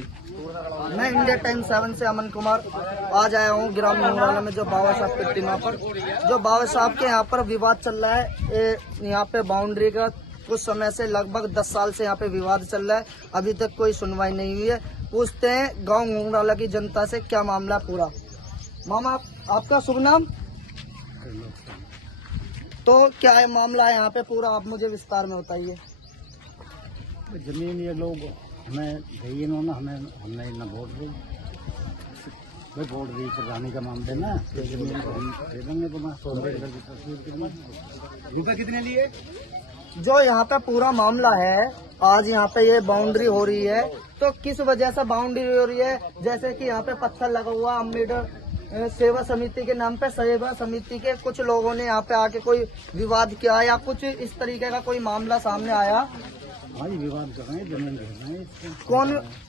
समिति। मैं India time 7 से अमन कुमार आज आया हूँ ग्राम मुंगराला में, जो बाबा साहब की प्रतिमा पर, जो बाबा साहब के यहाँ पर विवाद चल रहा है। यहाँ पे बाउंड्री का कुछ समय से लगभग 10 साल से यहाँ पे विवाद चल रहा है, अभी तक कोई सुनवाई नहीं हुई है। पूछते हैं गांव मुंगराला की जनता से क्या मामला पूरा। मामा, आपका शुभ नाम? तो क्या है मामला है यहाँ पे पूरा, आप मुझे विस्तार में बताइए। जमीन ये लोग हमें दी, इन्होंने हमने न वोट दी, वोट दी प्रधानी का मामले में, तो जमीन को हम दे देंगे। तो मैं रुपये कितने लिए? जो यहाँ पे पूरा मामला है, आज यहाँ पे ये बाउंड्री हो रही है, तो किस वजह से बाउंड्री हो रही है? जैसे कि यहाँ पे पत्थर लगा हुआ, अम्बेडकर सेवा समिति के नाम पे सेवा समिति के कुछ लोगों ने यहाँ पे आके कोई विवाद किया या कुछ इस तरीके का कोई मामला सामने आया? हाँ, विवाद कर रहे हैं, जमीन कर रहे हैं।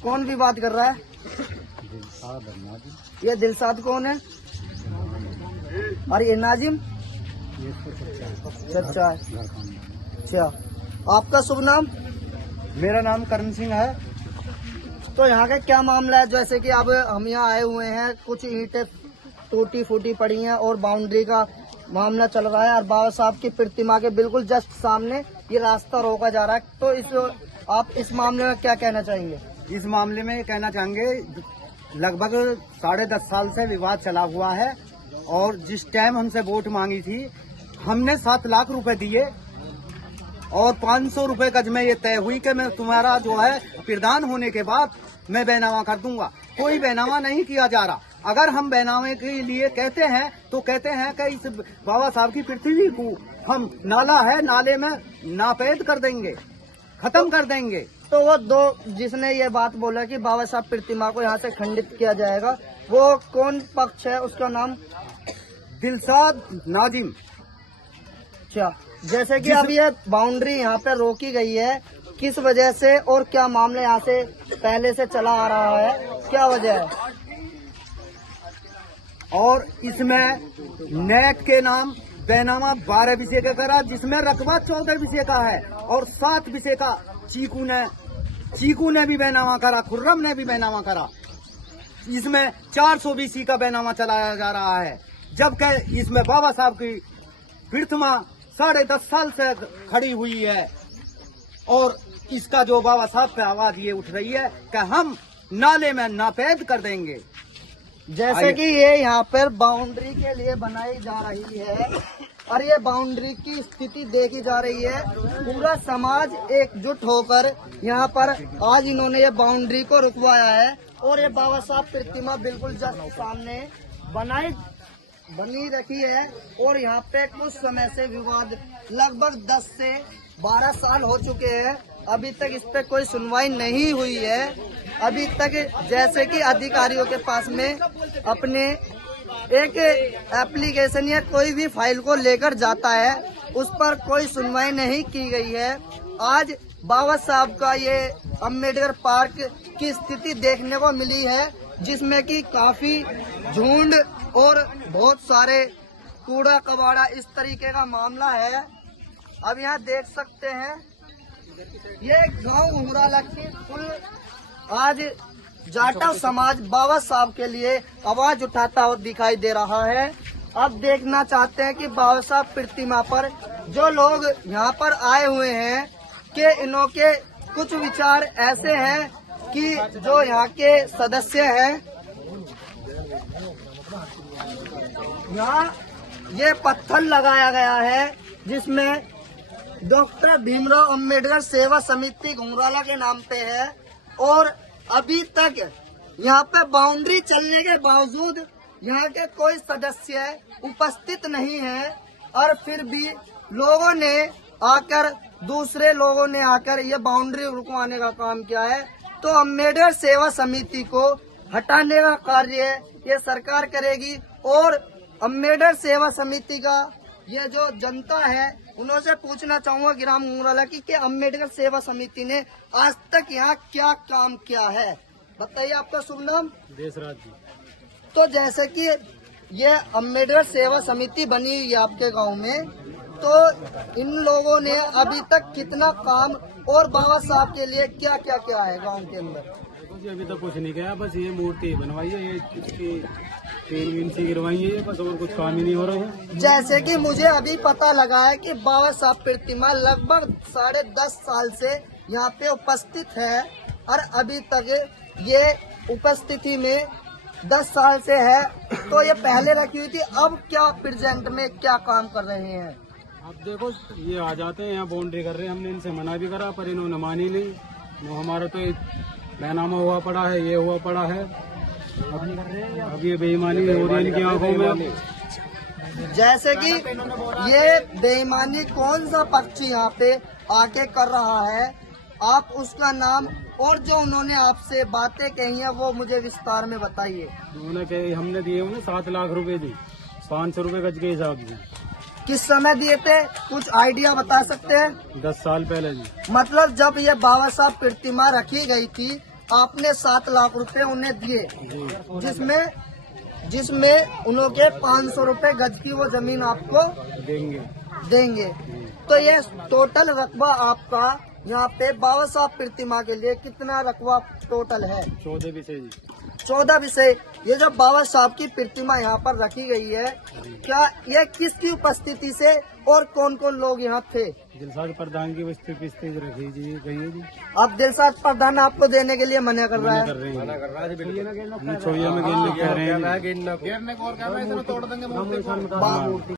कौन विवाद कर रहा है? दिलसाद और नाजिम। ये दिलसाद कौन है और ये नाजिम? ये चचा है। अच्छा, आपका शुभ नाम? मेरा नाम करण सिंह है। तो यहाँ का क्या मामला है? जैसे कि अब हम यहाँ आए हुए हैं, कुछ ईंटें टूटी फूटी पड़ी हैं और बाउंड्री का मामला चल रहा है, और बाबा साहब की प्रतिमा के बिल्कुल जस्ट सामने ये रास्ता रोका जा रहा है। तो आप इस मामले में क्या कहना चाहेंगे? इस मामले में कहना चाहेंगे, लगभग 10.5 साल से विवाद चला हुआ है, और जिस टाइम हमसे वोट मांगी थी, हमने 7 लाख रुपए दिए और 500 रुपए गज में ये तय हुई कि मैं तुम्हारा जो है प्रधान होने के बाद मैं बैनामा कर दूंगा। कोई बैनामा नहीं किया जा रहा। अगर हम बैनामे के लिए कहते हैं तो कहते हैं कि इस बाबा साहब की पृथ्वी को हम नाला है, नाले में नापैद कर देंगे, खत्म कर देंगे। तो वो दो जिसने ये बात बोला कि बाबा साहब प्रतिमा को यहाँ से खंडित किया जाएगा, वो कौन पक्ष है? उसका नाम? दिलसाद नाजिम। अच्छा, जैसे कि अब ये बाउंड्री यहाँ पे रोकी गई है, किस वजह से और क्या मामला यहाँ से पहले से चला आ रहा है, क्या वजह है? और इसमें नेट के नाम बैनामा 12 विषय का करा, जिसमें रकबा 14 विषय का है, और 7 विषय का चीकू ने भी बैनामा करा, खुर्रम ने भी बैनामा करा। इसमें 400 BC का बैनामा चलाया जा रहा है, जबकि इसमें बाबा साहब की प्रतिमा 10.5 साल से खड़ी हुई है, और इसका जो बाबा साहब पे आवाज ये उठ रही है कि हम नाले में नापैद कर देंगे। जैसे कि ये यहाँ पर बाउंड्री के लिए बनाई जा रही है, और ये बाउंड्री की स्थिति देखी जा रही है, पूरा समाज एकजुट होकर यहाँ पर आज इन्होंने ये बाउंड्री को रुकवाया है, और ये बाबा साहब प्रतिमा बिल्कुल जस्ट सामने बनी रखी है। और यहाँ पे कुछ समय से विवाद लगभग 10 से 12 साल हो चुके हैं, अभी तक इस पे कोई सुनवाई नहीं हुई है। अभी तक जैसे कि अधिकारियों के पास में अपने एक एप्लीकेशन या कोई भी फाइल को लेकर जाता है, उस पर कोई सुनवाई नहीं की गई है। आज बाबा साहब का ये अम्बेडकर पार्क की स्थिति देखने को मिली है, जिसमें कि काफी झुंड और बहुत सारे कूड़ा कबाड़ा इस तरीके का मामला है। अब यहाँ देख सकते हैं ये गांव मुंगराला की कुल आज जाटव समाज बाबा साहब के लिए आवाज उठाता हुआ दिखाई दे रहा है। अब देखना चाहते हैं कि बाबा साहब प्रतिमा पर जो लोग यहाँ पर आए हुए हैं कि इन्हों के कुछ विचार ऐसे हैं कि जो यहाँ के सदस्य हैं, यहाँ ये पत्थर लगाया गया है जिसमें डॉक्टर भीमराव अंबेडकर सेवा समिति मुंगराला के नाम पे है, और अभी तक यहाँ पे बाउंड्री चलने के बावजूद यहाँ के कोई सदस्य उपस्थित नहीं है, और फिर भी दूसरे लोगों ने आकर ये बाउंड्री रुकवाने का काम किया है। तो अम्बेडकर सेवा समिति को हटाने का कार्य ये सरकार करेगी, और अम्बेडकर सेवा समिति का ये जो जनता है उनसे पूछना चाहूंगा ग्राम मुंगराला की कि अम्बेडकर सेवा समिति ने आज तक यहाँ क्या काम किया है। बताइए, आपका शुभ नाम? देशराज जी। तो जैसे कि ये अम्बेडकर सेवा समिति बनी हुई है आपके गांव में, तो इन लोगों ने अभी तक कितना काम और बाबा साहब के लिए क्या क्या किया है गांव के अंदर? जी अभी तक कुछ नहीं किया, बस ये मूर्ति बनवाई है, ये इसकी पेन वेन सी गिरवाई है, बस और कुछ काम ही नहीं हो रहा है। जैसे कि मुझे अभी पता लगा है कि बाबा साहब प्रतिमा लगभग 10.5 साल से यहाँ पे उपस्थित है और अभी तक ये उपस्थिति में 10 साल से है। तो ये पहले रखी हुई थी, अब क्या प्रेजेंट में क्या काम कर रहे हैं? अब देखो ये आ जाते हैं यहाँ बाउंड्री कर रहे हैं, हमने इनसे मना भी करा पर इन्होंने मानी नहीं। वो हमारा तो बैनामा हुआ पड़ा है, ये हुआ पड़ा है, अब ये बेईमानी हो रही है इनकी आंखों में। जैसे कि ये बेईमानी कौन सा पक्ष यहाँ पे आके कर रहा है, आप उसका नाम और जो उन्होंने आपसे बातें कही है वो मुझे विस्तार में बताइए। उन्होंने कही हमने दिए उन्हें 7 लाख रुपए दी, 500 रुपए गज के हिसाब से। किस समय दिए थे, कुछ आइडिया बता सकते हैं? 10 साल पहले जी। मतलब जब ये बाबा साहब प्रतिमा रखी गई थी, आपने 7 लाख रुपए उन्हें दिए, जिसमें उन्होंने 500 रुपए गज की वो जमीन आपको देंगे। तो ये टोटल रकबा आपका यहाँ पे बाबा साहब प्रतिमा के लिए कितना रकबा टोटल है? 14 विषय जी। 14 विषय। ये जो बाबा साहब की प्रतिमा यहाँ पर रखी गई है, क्या ये किसकी उपस्थिति से और कौन कौन लोग यहाँ थे? दिलशाद प्रधान की उपस्थिति रखी जी गई है जी। अब दिलशाद प्रधान आपको देने के लिए मना कर रहा है। छोड़िया में गिरने कह रहे हैं।